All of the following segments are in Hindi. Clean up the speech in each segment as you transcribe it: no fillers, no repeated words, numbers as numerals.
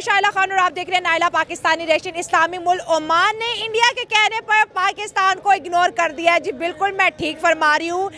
हूं शाइला खान और आप देख रहे हैं नाइला पाकिस्तानी नेशन। इस्लामी मुल्क ओमान ने इंडिया के कहने पर पाकिस्तान को इग्नोर कर दिया है। जी बिल्कुल, मैं ठीक फरमा रही हूँ।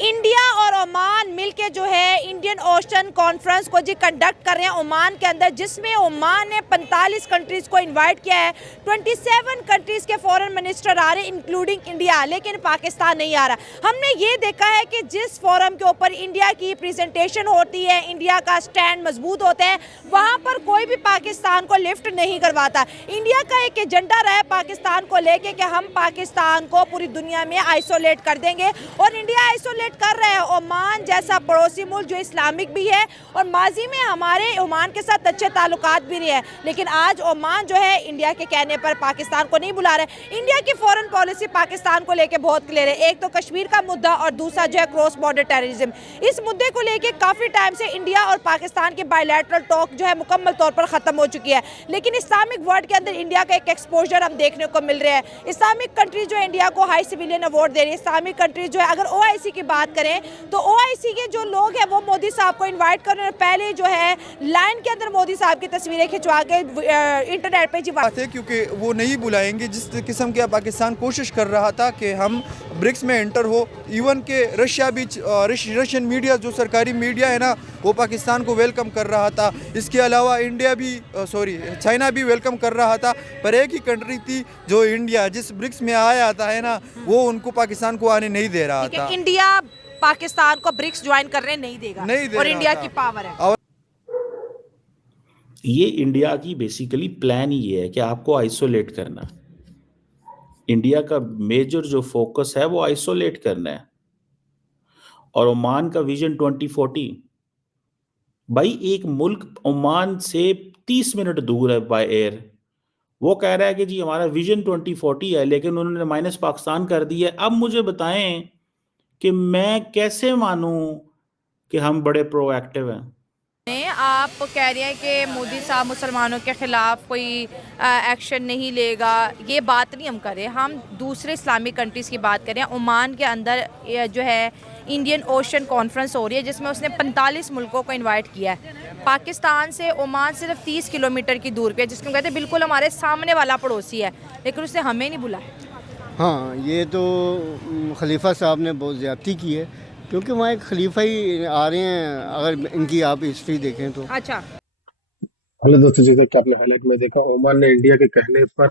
इंडिया और ओमान मिलके जो है इंडियन ओशन कॉन्फ्रेंस को जी कंडक्ट कर रहे हैं ओमान के अंदर, जिसमें ओमान ने 45 कंट्रीज़ को इनवाइट किया है। 27 कंट्रीज़ के फॉरेन मिनिस्टर आ रहे हैं इंक्लूडिंग इंडिया, लेकिन पाकिस्तान नहीं आ रहा। हमने ये देखा है कि जिस फोरम के ऊपर इंडिया की प्रेजेंटेशन होती है, इंडिया का स्टैंड मजबूत होता है, वहाँ पर कोई भी पाकिस्तान को लिफ्ट नहीं करवाता। इंडिया का एक एजेंडा रहा है पाकिस्तान को लेके कि हम पाकिस्तान को पूरी दुनिया में आइसोलेट कर देंगे, और इंडिया आइसोलेट कर रहे हैं। ओमान जैसा पड़ोसी मुल्क जो इस्लामिक भी है और माजी में हमारे ओमान के साथ अच्छे ताल्लुकात भी रहे हैं, लेकिन आज ओमान जो है इंडिया के कहने पर पाकिस्तान को नहीं बुला रहे। इंडिया की फॉरेन पॉलिसी पाकिस्तान को लेकर बहुत क्लियर है। एक तो कश्मीर का मुद्दा और दूसरा जो है क्रॉस बॉर्डर टेररिज्म। इस मुद्दे को लेकर काफ़ी टाइम से इंडिया और पाकिस्तान की बायलैटरल टॉक जो है मुकम्मल तौर पर ख़त्म हो चुकी है, लेकिन इस्लामिक वर्ल्ड के अंदर इंडिया का एक एक्सपोजर हम देखने को मिल रहा है। इस्लामिक कंट्रीज जो है इंडिया को हाई सिविलियन अवार्ड दे रही है। इस्लामिक कंट्रीज जो है, अगर OIC की बात करें तो OIC के जो लोग हैं वो मोदी साहब को इनवाइट कर रहे हैं। पहले जो है लाइन के अंदर मोदी साहब की तस्वीरें खिंचवा के इंटरनेट पे बात है, क्योंकि वो नहीं बुलाएंगे। जिस किस्म के पाकिस्तान कोशिश कर रहा था कि हम ब्रिक्स में एंटर हो, इवन के रशिया भी रशियन मीडिया जो सरकारी मीडिया है ना, वो पाकिस्तान को वेलकम कर रहा था। इसके अलावा इंडिया भी चाइना भी वेलकम कर रहा था, पर एक ही कंट्री थी जो इंडिया जिस ब्रिक्स में आया था है ना, वो उनको पाकिस्तान को आने नहीं दे रहा था। इंडिया पाकिस्तान को ब्रिक्स ज्वाइन करने नहीं देगा, और इंडिया की पावर है। ये इंडिया की बेसिकली प्लान ही है कि आपको आइसोलेट करना। इंडिया का मेजर जो फोकस है वो आइसोलेट करना है। और ओमान का विजन 2040, भाई एक मुल्क ओमान से 30 मिनट दूर है बाय एयर, वो कह रहा है कि जी हमारा विजन 2040 है, लेकिन उन्होंने माइनस पाकिस्तान कर दिया है। अब मुझे बताएं कि मैं कैसे मानूं कि हम बड़े प्रोएक्टिव हैं। आप कह रहे हैं कि मोदी साहब मुसलमानों के खिलाफ कोई एक्शन नहीं लेगा, ये बात नहीं हम कर रहे। हम दूसरे इस्लामिक कंट्रीज़ की बात कर रहे हैं। ओमान के अंदर जो है इंडियन ओशन कॉन्फ्रेंस हो रही है, जिसमें उसने 45 मुल्कों को इनवाइट किया है। पाकिस्तान से ओमान सिर्फ 30 किलोमीटर की दूर पे है, जिसको कहते हैं बिल्कुल हमारे सामने वाला पड़ोसी है, लेकिन उसने हमें नहीं बुलाया। हाँ, ये तो खलीफा साहब ने बहुत ज़्यादती की है, क्योंकि वहाँ एक खलीफा ही आ रहे हैं। अगर इनकी आप हिस्ट्री देखें तो अच्छा, हेलो दोस्तों, जैसे कि आपने हाईलाइट में देखा, ओमान ने इंडिया के कहने पर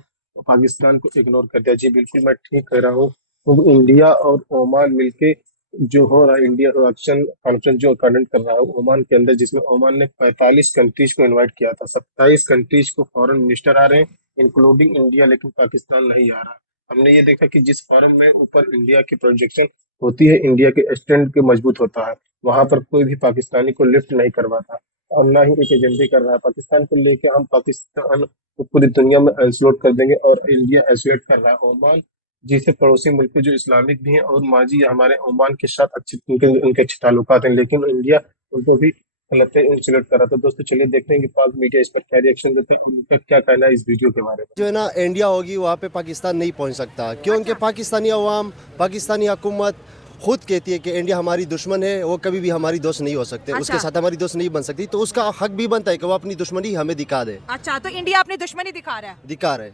पाकिस्तान को इग्नोर कर दिया। जी बिल्कुल, मैं ठीक कह रहा हूँ। तो इंडिया और ओमान मिलके जो हो रहा है, इंडिया एक्शन कॉन्फ्रेंस जो कंडक्ट कर रहा है ओमान के अंदर, जिसमें ओमान ने 45 कंट्रीज को इनवाइट किया था। 27 कंट्रीज को फॉरेन मिनिस्टर आ रहे हैं इंक्लूडिंग इंडिया, लेकिन पाकिस्तान नहीं आ रहा। हमने ये देखा कि जिस फॉरम में ऊपर इंडिया की प्रोजेक्शन होती है, इंडिया के स्टैंड के मजबूत होता है, वहां पर कोई भी पाकिस्तानी को लिफ्ट नहीं करवाता, और ना ही एक एजेंडे कर रहा है पाकिस्तान को लेके हम पाकिस्तान को पूरी दुनिया में आइसोलेट कर देंगे, और इंडिया आइसोलेट कर रहा है। ओमान जैसे पड़ोसी मुल्क जो इस्लामिक भी हैं और माजी हमारे ओमान के साथ अच्छे उनके अच्छे ताल्लुकात हैं, लेकिन इंडिया उनको भी गलत इंसुलेट कर रहा था। दोस्तों चलिए देखते हैं कि पाक मीडिया इस पर क्या रिएक्शन देते हैं, उनका क्या कहना है इस वीडियो के बारे में। जो है ना, इंडिया होगी वहाँ पे पाकिस्तान नहीं पहुँच सकता, क्योंकि पाकिस्तानी अवाम, पाकिस्तानी हुकूमत खुद कहती है कि इंडिया हमारी दुश्मन है, वो कभी भी हमारी दोस्त नहीं हो सकते। उसके साथ हमारी दोस्त नहीं बन सकती, तो उसका हक भी बनता है कि वो अपनी दुश्मनी हमें दिखा दे। अच्छा, तो इंडिया अपनी दुश्मनी दिखा रहा है,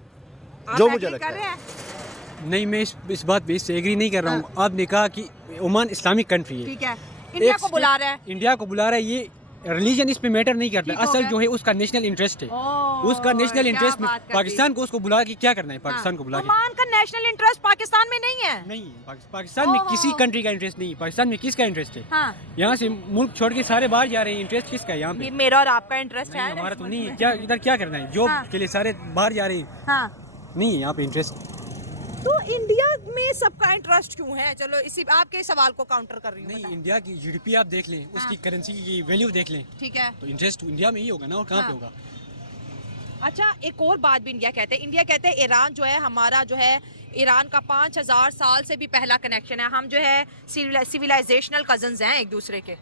जो मुझे लगता है। नहीं, मैं इस बात पे इससे एग्री नहीं कर रहा हूँ। आपने कहा कि ओमान इस्लामिक कंट्री है, ठीक है, इंडिया को बुला रहा है। इंडिया को बुला रहा है, ये रिलीजन इस पे मैटर नहीं करता। असल जो है उसका नेशनल इंटरेस्ट है, उसका नेशनल इंटरेस्ट में पाकिस्तान को उसको बुला के क्या करना है? पाकिस्तान को बुला के ओमान का नेशनल इंटरेस्ट पाकिस्तान में नहीं है। नहीं, पाकिस्तान में किसी कंट्री का इंटरेस्ट नहीं। पाकिस्तान में किसका इंटरेस्ट है? हाँ। यहाँ से मुल्क छोड़ के सारे बाहर जा रहे हैं, इंटरेस्ट किसका है यहाँ पे? मेरा और आपका इंटरेस्ट है, हमारा तो नहीं है। क्या इधर क्या करना है? जॉब के लिए सारे बाहर जा रहे हैं, नहीं है यहाँ पे इंटरेस्ट। तो इंडिया में सबका इंटरेस्ट क्यों है? चलो इसी आपके सवाल को काउंटर कर रही हूँ। नहीं, इंडिया की GDP आप देख लें, उसकी करेंसी की वैल्यू देख लें, ठीक है, तो इंटरेस्ट इंडिया में ही होगा ना, और कहाँ पे होगा? अच्छा, एक और बात भी इंडिया कहते हैं ईरान जो है हमारा जो है, ईरान का 5000 साल से भी पहला कनेक्शन है। हम जो है सिविलाइजेशनल कजन्स हैं एक दूसरे के।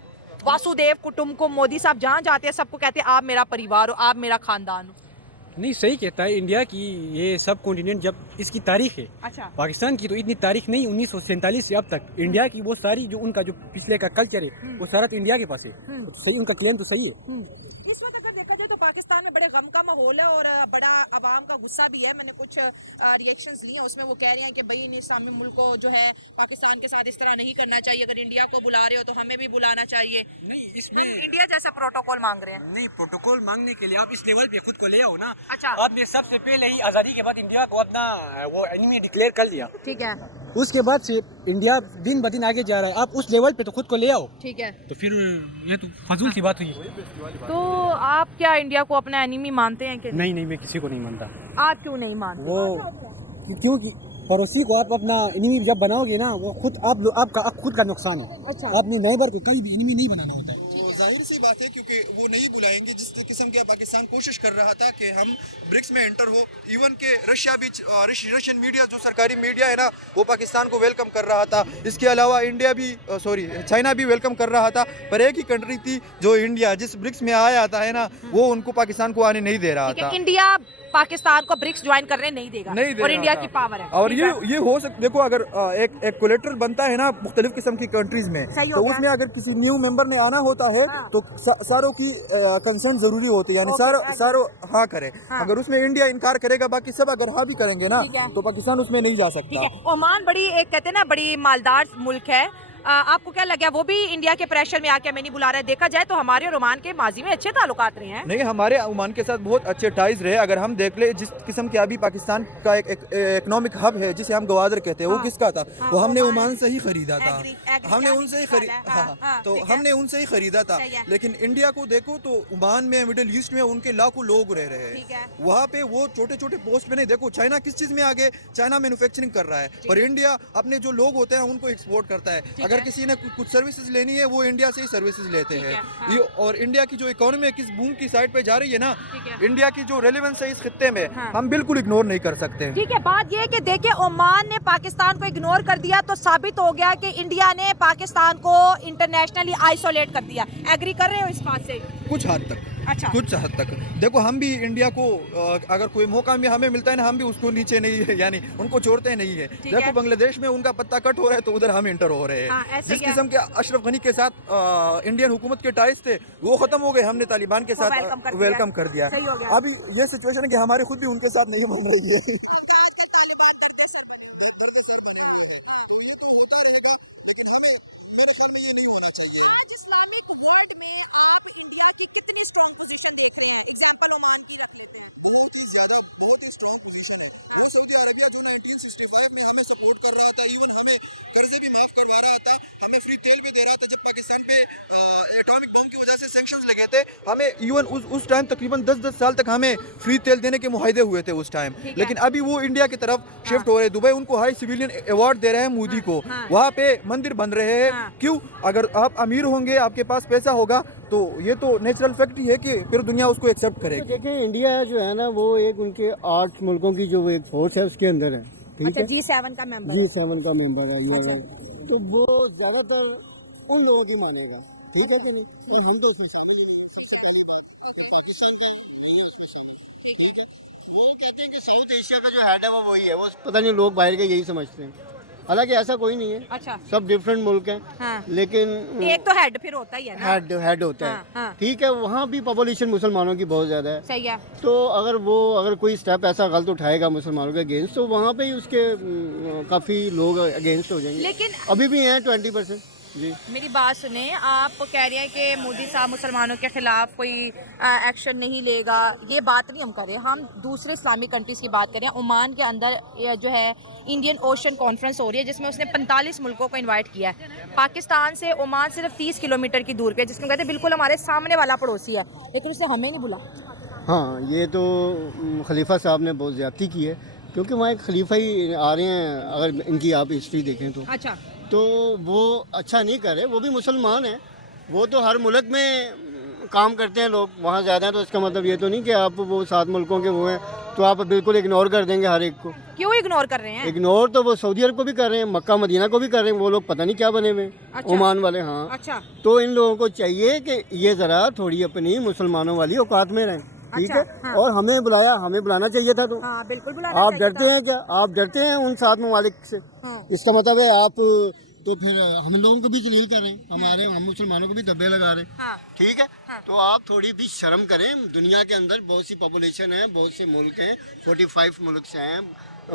वासुदेव कुटुंबकम, मोदी साहब जहाँ जाते हैं सबको कहते हैं आप मेरा परिवार हो, आप मेरा खानदान हो। नहीं, सही कहता है। इंडिया की ये सब कॉन्टिनेंट जब इसकी तारीख है, अच्छा, पाकिस्तान की तो इतनी तारीख नहीं। 1947 से अब तक इंडिया की वो सारी जो उनका जो पिछले का कल्चर है वो सारा तो इंडिया के पास है। तो सही, उनका क्लेम तो सही है। इस वक्त अगर देखा जाए तो पाकिस्तान में बड़े गम का माहौल है और बड़ा अवाम का गुस्सा भी है। मैंने कुछ रिएक्शंस लिए, उसमें वो कह रहे हैं कि भाई इन इस्लामी मुल्क को जो है पाकिस्तान के साथ इस तरह नहीं करना चाहिए, अगर इंडिया को बुला रहे हो तो हमें भी बुलाना चाहिए। नहीं, इसमें इंडिया जैसा प्रोटोकॉल मांग रहे हैं। नहीं, प्रोटोकॉल मांगने के लिए आप इस लेवल पे खुद को ले आओ ना। अच्छा। आपने सबसे पहले ही आज़ादी के बाद इंडिया को अपना वो एनिमी डिक्लेयर कर लिया, ठीक है, उसके बाद से इंडिया दिन ब दिन आगे जा रहा है। आप उस लेवल पे तो खुद को ले आओ, ठीक है। तो फिर ये तो फजूल सी बात हुई। तो आप क्या इंडिया को अपना एनिमी मानते हैं कि नहीं, मैं किसी को नहीं मानता। आप क्यों नहीं मानते? वो क्योंकि पड़ोसी को आप अपना एनिमी जब बनाओगे ना, वो खुद आपका खुद का नुकसान है। अच्छा। अपने नेबर को कभी भी एनिमी नहीं बनाना होता है। तो जाहिर सी बात है, क्योंकि वो नहीं बुलाएंगे जिस किस्म का पाकिस्तान कोशिश कर रहा था कि हम ब्रिक्स में एंटर हो। इवन के रशिया भी, रशियन मीडिया जो सरकारी मीडिया है ना, वो पाकिस्तान को वेलकम कर रहा था। इसके अलावा इंडिया भी चाइना भी वेलकम कर रहा था। पर एक ही कंट्री थी जो इंडिया जिस ब्रिक्स में आया था है ना, वो उनको पाकिस्तान को आने नहीं दे रहा था। इंडिया पाकिस्तान को ब्रिक्स ज्वाइन करने नहीं देगा, और इंडिया की पावर है। और ये हो सकता, देखो अगर एक कोलेट्रल बनता है ना मुख्तलिफ किस्म की कंट्रीज में, तो उसमें अगर किसी न्यू मेंबर ने आना होता है तो सारों की कंसेंट जरूरी होती है, यानी सारों हाँ करे। अगर उसमें इंडिया इनकार करेगा, बाकी सब अगर हाँ भी करेंगे ना, तो पाकिस्तान उसमें नहीं जा सकता। ओमान बड़ी एक कहते हैं ना बड़ी मालदार मुल्क है। आपको क्या लगा वो भी इंडिया के प्रेशर में आके हमें नहीं बुला रहा है? देखा जाए तो हमारे और ओमान के माजी में अच्छे ताल्लुकात रहे हैं। नहीं, हमारे ओमान के साथ बहुत अच्छे टाइज रहे। अगर हम देख ले जिस किस्म के अभी पाकिस्तान का एक इकोनॉमिक हब है जिसे हम गवादर कहते हैं, वो किसका था? वो हमने ओमान से ही खरीदा था। हमने उनसे ही हमने उनसे ही खरीदा था। लेकिन इंडिया को देखो तो ओमान में, मिडिल ईस्ट में उनके लाखों लोग रह रहे हैं। वहाँ पे वो छोटे छोटे पोस्ट पे नहीं। देखो चाइना किस चीज में आगे, चाइना मैन्युफैक्चरिंग कर रहा है, पर इंडिया अपने जो लोग होते हैं उनको एक्सपोर्ट करता है। अगर किसी ने कुछ सर्विसेज लेनी है, वो इंडिया से ही सर्विसेज लेते हैं। और इंडिया की जो इकोनॉमी है किस बूम की साइड पे जा रही है ना, इंडिया की जो रेलेवेंस है इस खित्ते में, हम बिल्कुल इग्नोर नहीं कर सकते। ठीक है, बात ये है कि देखिए ओमान ने पाकिस्तान को इग्नोर कर दिया तो साबित हो गया कि इंडिया ने पाकिस्तान को इंटरनेशनली आइसोलेट कर दिया। एग्री कर रहे हो इस बात से? कुछ हद तक। अच्छा। कुछ हद तक। देखो हम भी इंडिया को अगर कोई मौका में हमें मिलता है ना, हम भी उसको नीचे नहीं, यानी उनको छोड़ते नहीं है। देखो बांग्लादेश में उनका पत्ता कट हो रहा है तो उधर हम इंटर हो रहे हैं। जिस किस्म के अशरफ गनी के साथ इंडियन हुकूमत के टाइज थे वो खत्म हो गए, हमने तालिबान के साथ वेलकम कर दिया। अभी ये सिचुएशन है कि हमारी खुद भी उनके साथ नहीं बन रही है। लेकिन हमें, मेरे ख्याल में ये नहीं होना चाहिए। आज इस्लामिक वर्ल्ड में आप इंडिया की कितनी स्ट्रॉन्ग पोजीशन देख रहे हैं? एग्जांपल ओमान की रख लेते हैं। बहुत ही स्ट्रॉन्ग पोजीशन है। सऊदी अरबिया जो 1965 में हमें सपोर्ट कर रहा था, इवन हमें कर्जे भी माफ करवा रहा था, हमें फ्री तेल भी दे रहा था। जब पाकिस्तान पे एटॉमिक बम की वजह से सैंक्शंस लगे थे, हमें इवन उस टाइम तकरीबन 10 साल तक हमें फ्री तेल देने के मुआहदे हुए थे उस टाइम। लेकिन अभी वो इंडिया की तरफ शिफ्ट हो रहे हैं। दुबई उनको हाई सिविलियन अवार्ड दे रहे हैं मोदी को। वहाँ पे मंदिर बन रहे हैं। क्यों? अगर आप अमीर होंगे, आपके पास पैसा होगा, तो ये तो नेचुरल फैक्ट ही है कि फिर दुनिया उसको एक्सेप्ट करेगी। देखिए इंडिया जो है ना, वो एक उनके 8 मुल्कों की जो एक फोर्स है उसके अंदर है। ठीक है, G7 का मेंबर। G7 का मेंबर है ये। तो वो ज्यादातर उन लोगों की मानेगा, ठीक है कि नहीं? और हम तो शामिल नहीं। सबसे पहली बात पाकिस्तान का ठीक है, वो कहते हैं कि साउथ एशिया का जो हेड है वो वही है। वो पता नहीं लोग बाहर के यही समझते हैं, हालांकि ऐसा कोई नहीं है। अच्छा। सब डिफरेंट मुल्क हैं। हाँ। लेकिन एक तो हेड फिर होता ही है ना। हेड होता है। हाँ। ठीक है, वहाँ भी पॉपुलेशन मुसलमानों की बहुत ज्यादा है। सही है। तो अगर कोई स्टेप ऐसा गलत उठाएगा मुसलमानों के अगेंस्ट, तो वहाँ पे ही उसके काफ़ी लोग अगेंस्ट हो जाएंगे। लेकिन अभी भी हैं 20%। जी, मेरी बात सुने, आप कह रहे हैं कि मोदी साहब मुसलमानों के खिलाफ कोई एक्शन नहीं लेगा। ये बात नहीं हम कर रहे, हम दूसरे इस्लामिक कंट्रीज की बात कर रहे हैं। ओमान के अंदर जो है इंडियन ओशन कॉन्फ्रेंस हो रही है, जिसमें उसने 45 मुल्कों को इनवाइट किया है। पाकिस्तान से ओमान सिर्फ 30 किलोमीटर की दूर पे, जिसको कहते हैं बिल्कुल हमारे सामने वाला पड़ोसी है, लेकिन उसने हमें नहीं बुला। हाँ, ये तो खलीफा साहब ने बहुत ज़्यादती की है, क्योंकि वहाँ एक खलीफा ही आ रहे हैं। अगर इनकी आप हिस्ट्री देखें अच्छा, तो वो अच्छा नहीं कर रहे। वो भी मुसलमान हैं, वो तो हर मुल्क में काम करते हैं लोग, वहाँ ज़्यादा हैं। तो इसका मतलब ये तो नहीं कि आप वो 7 मुल्कों के वो हैं तो आप बिल्कुल इग्नोर कर देंगे हर एक को। क्यों इग्नोर कर रहे हैं? इग्नोर तो वो सऊदी अरब को भी कर रहे हैं, मक्का मदीना को भी कर रहे हैं। वो लोग पता नहीं क्या बने हुए। अच्छा। ओमान वाले। हाँ। अच्छा। तो इन लोगों को चाहिए कि ये ज़रा थोड़ी अपनी मुसलमानों वाली औकात में रहें। ठीक है। हाँ। और हमें बुलाना चाहिए था। तो हाँ, बिल्कुल बुलाना आप चाहिए डरते था। हैं क्या? आप डरते हैं उन 7 ममालिक से? हाँ। इसका मतलब है आप तो फिर हम लोगों को भी जलील कर रहे हैं, हमारे हम मुसलमानों को भी धब्बे लगा रहे हैं। हाँ। ठीक है, तो आप थोड़ी भी शर्म करें। दुनिया के अंदर बहुत सी पॉपुलेशन है, बहुत से मुल्क हैं, 45 मुल्क से हैं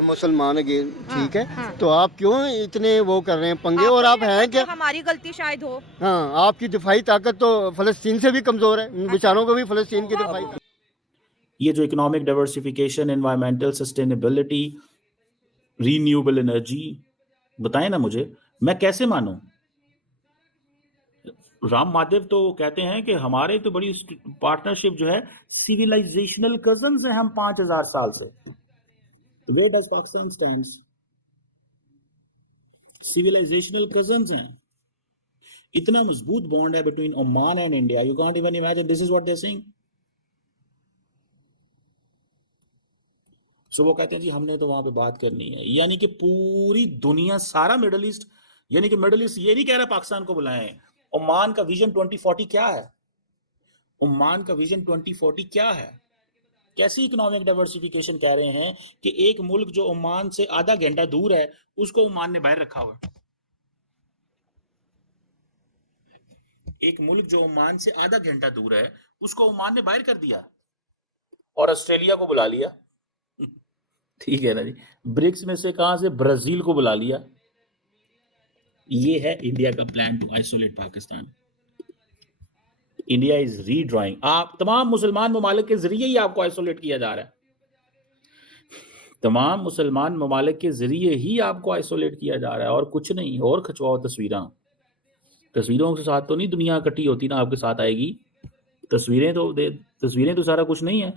मुसलमान अगेन। ठीक है, तो आप क्यों इतने वो कर रहे हैं पंगे? और आप हैं क्या? हमारी गलती शायद हो। हाँ, आपकी दिफाई ताकत तो फ़लस्तीन से भी कमज़ोर है, उन बेचारों को भी फ़लस्तीन की दिफाई। ये जो economic diversification, environmental sustainability, renewable energy, बताएं ना मुझे, मैं कैसे मानूं? राम माधव तो कहते हैं कि हमारे तो बड़ी पार्टनरशिप जो है, सिविलाइजेशनल कजन्स हैं हम 5000 साल से। Where does Pakistan stands? Civilisational cousins हैं, इतना मजबूत बॉन्ड है between Oman and India, you can't even imagine. This is what they are saying. So वो कहते हैं जी हमने तो वहां पे बात करनी है, यानी कि पूरी दुनिया, सारा मिडल ईस्ट, यानी कि मिडल ईस्ट ये नहीं कह रहा पाकिस्तान को बुलाएं। ओमान का विजन 2040 क्या है? ओमान का विजन 2040 क्या है? कैसी इकोनॉमिक डाइवर्सिफिकेशन कह रहे हैं कि एक मुल्क जो ओमान से आधा घंटा दूर है उसको ओमान ने बाहर रखा हुआ है। एक मुल्क जो ओमान से आधा घंटा दूर है उसको ओमान ने बाहर कर दिया और ऑस्ट्रेलिया को बुला लिया। ठीक है ना जी, ब्रिक्स में से कहां से ब्राजील को बुला लिया। ये है इंडिया का plan to isolate Pakistan. India is redrawing, आप तमाम मुसलमान ममालिक के जरिए ही आपको आइसोलेट किया जा रहा है। तमाम मुसलमान ममालिक के जरिए ही आपको आइसोलेट किया जा रहा है और कुछ नहीं। और खिंचवाओ तस्वीरों के साथ तो नहीं दुनिया इकट्ठी होती ना आपके साथ आएगी। तस्वीरें तो सारा कुछ नहीं है।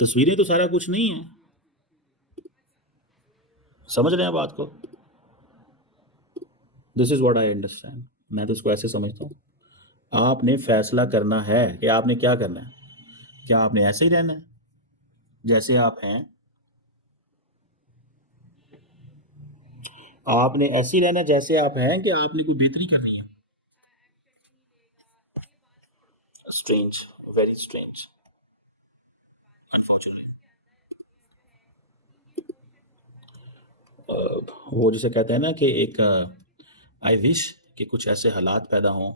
तस्वीरें तो सारा कुछ नहीं है। समझ रहे हैं बात को? This is what I understand. मैं तो इसको ऐसे समझता हूं। आपने फैसला करना है कि आपने क्या करना है। क्या आपने ऐसे ही रहना है जैसे आप हैं? आपने ऐसे ही रहना है जैसे आप हैं कि आपने कोई बेहतरी करनी है? Strange, very strange, unfortunately. वो जिसे कहते हैं ना कि एक आई विश कि कुछ ऐसे हालात पैदा हों,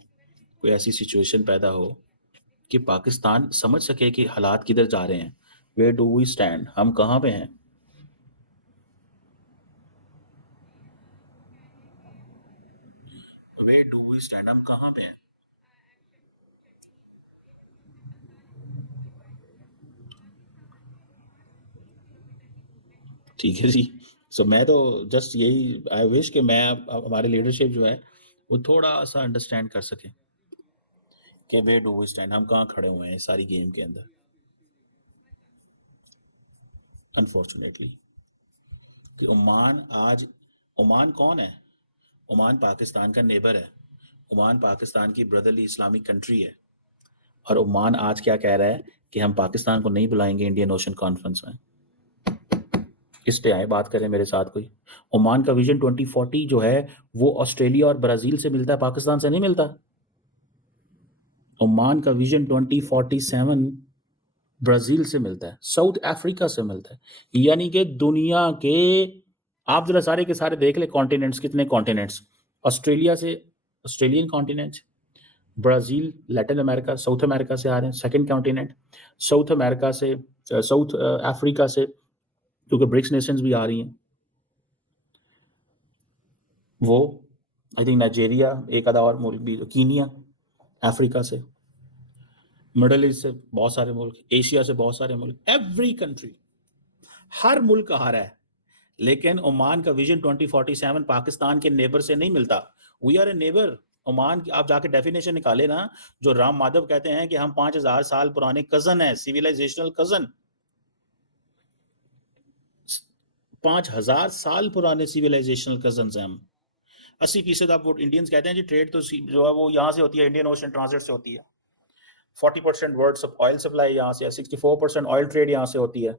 कोई ऐसी सिचुएशन पैदा हो कि पाकिस्तान समझ सके कि हालात किधर जा रहे हैं। वेयर डू वी स्टैंड, हम कहाँ पे हैं। वेयर डू वी स्टैंड, हम कहाँ पे हैं। ठीक है जी। सो मैं तो जस्ट यही आई विश कि मैं हमारे लीडरशिप जो है वो थोड़ा सा अंडरस्टैंड कर सके कि वेयर डू वी स्टैंड, हम कहाँ खड़े हुए हैं इस सारी गेम के अंदर। अनफॉर्चुनेटली कि ओमान कौन है? ओमान पाकिस्तान का नेबर है। ओमान पाकिस्तान की ब्रदरली इस्लामिक कंट्री है। और ओमान आज क्या कह रहा है कि हम पाकिस्तान को नहीं बुलाएंगे इंडियन ओशन कॉन्फ्रेंस में। इस पे आए बात करें मेरे साथ कोई। ओमान का विजन 2040 जो है वो ऑस्ट्रेलिया और ब्राजील से मिलता है, पाकिस्तान से नहीं मिलता। ओमान का विजन 2047 ब्राजील से मिलता है, साउथ अफ्रीका से मिलता है। यानी कि दुनिया के आप जरा सारे के सारे देख ले कॉन्टिनेंट्स, कितने कॉन्टिनेंट्स। ऑस्ट्रेलिया से Australian continent, Brazil Latin America south America से आ रहे हैं, सेकंड कॉन्टिनेंट। साउथ अमेरिका से, साउथ अफ्रीका से, क्योंकि ब्रिक्स नेशंस भी आ रही हैं। वो आई थिंक नाइजीरिया, एक आधा और मुल्क भी, कीनिया अफ्रीका से, मिडल ईस्ट से बहुत सारे मुल्क, एशिया से बहुत सारे मुल्क, एवरी कंट्री, हर मुल्क आ रहा है। लेकिन ओमान का विजन 2047 पाकिस्तान के नेबर से नहीं मिलता। We are a neighbour. Oman की आप जाके डेफिनेशन निकाले ना, जो राम माधव कहते हैं कि हम 5000 साल पुराने कजन है, सिविलाइजेशनल कजन। 5000 साल पुराने सिविलाइजेशनल कजन हैं हम। 80% आप वो इंडियंस कहते हैं जी ट्रेड तो जो है वो यहाँ से होती है, इंडियन ओशन ट्रांजिट से होती है। 40% वर्ल्ड ऑयल सप्लाई यहाँ से है, 64% ऑयल ट्रेड यहाँ से होती है।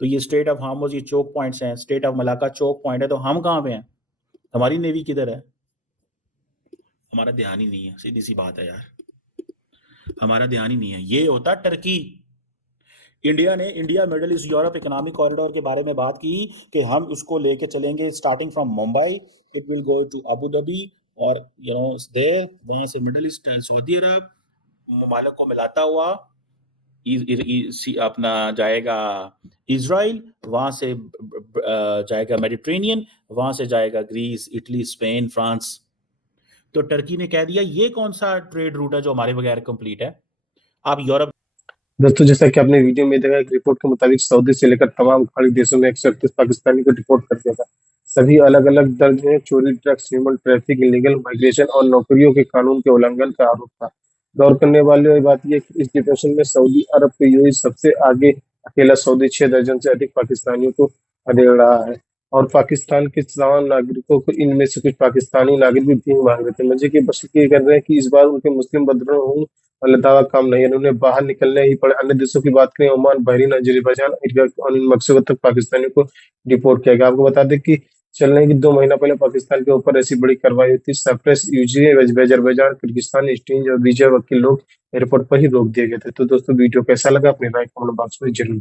तो ये स्टेट ऑफ हार्मोज ये चोक पॉइंट्स हैं, strait of Malacca choke point है। तो हम कहाँ पे हैं? हमारी नेवी किधर है? हमारा ध्यान ही नहीं है, सीधी सी बात है यार, हमारा ध्यान ही नहीं है। ये होता Turkey, India middle east Europe economic corridor के बारे में बात की कि हम उसको लेके चलेंगे starting from Mumbai, it will go to Abu Dhabi और देयर, वहां से middle east and Saudi Arab ममालिक को मिलाता हुआ अपना जाएगा इजराइल, वहां से जाएगा मेडिटेरेनियन, वहां से जाएगा ग्रीस, इटली, स्पेन, फ्रांस। तो टर्की ने कह दिया ये कौन सा ट्रेड रूट है जो हमारे बगैर कंप्लीट है। आप यूरोप दोस्तों जैसा कि आपने वीडियो में देखा, एक रिपोर्ट के मुताबिक सऊदी से लेकर तमाम खाड़ी देशों में 138 पाकिस्तानी को डिपोर्ट कर दिया था। सभी अलग अलग दर्ज हैं। चोरी, drugs, human traffic, illegal migration और नौकरियों के कानून के उल्लंघन का आरोप था। गौर करने वाली बात यह है कि इस डिपोर्शन में सऊदी अरब के यूएई सबसे आगे, अकेला सऊदी 6 दर्जन से अधिक पाकिस्तानियों को अधेड़ रहा है। और पाकिस्तान के तमाम नागरिकों को, इनमें से कुछ पाकिस्तानी नागरिक भी भीख मांग रहे थे। मजे की बात ये कर रहे हैं कि इस बार उनके मुस्लिम बदरों वाला दावा काम नहीं है, उन्हें बाहर निकलने ही पड़े। अन्य देशों की बात करें, ओमान, बहरीन, अजरबैजान और इन मकसदों तक पाकिस्तानियों को डिपोर्ट किया गया। आपको बता दें कि चलने की 2 महीना पहले पाकिस्तान के ऊपर ऐसी बड़ी कार्रवाई हुई थी। साइप्रस, अजरबैजान, किर्गिस्तान, स्टींज और बीजा वकील लोग एयरपोर्ट पर ही रोक दिए गए थे। तो दोस्तों वीडियो कैसा लगा अपनी राय कमेंट बॉक्स में जरूर दें।